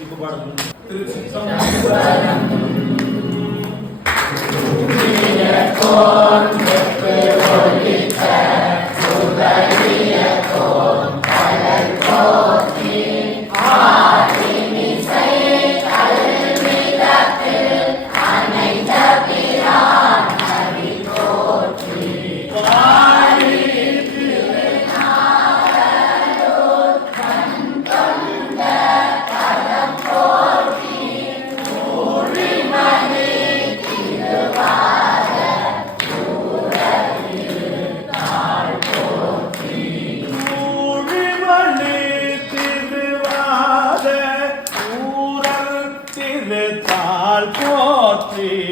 ఇవ్వబడదు திருவாத ஊரல் திருத்தாள் போற்றி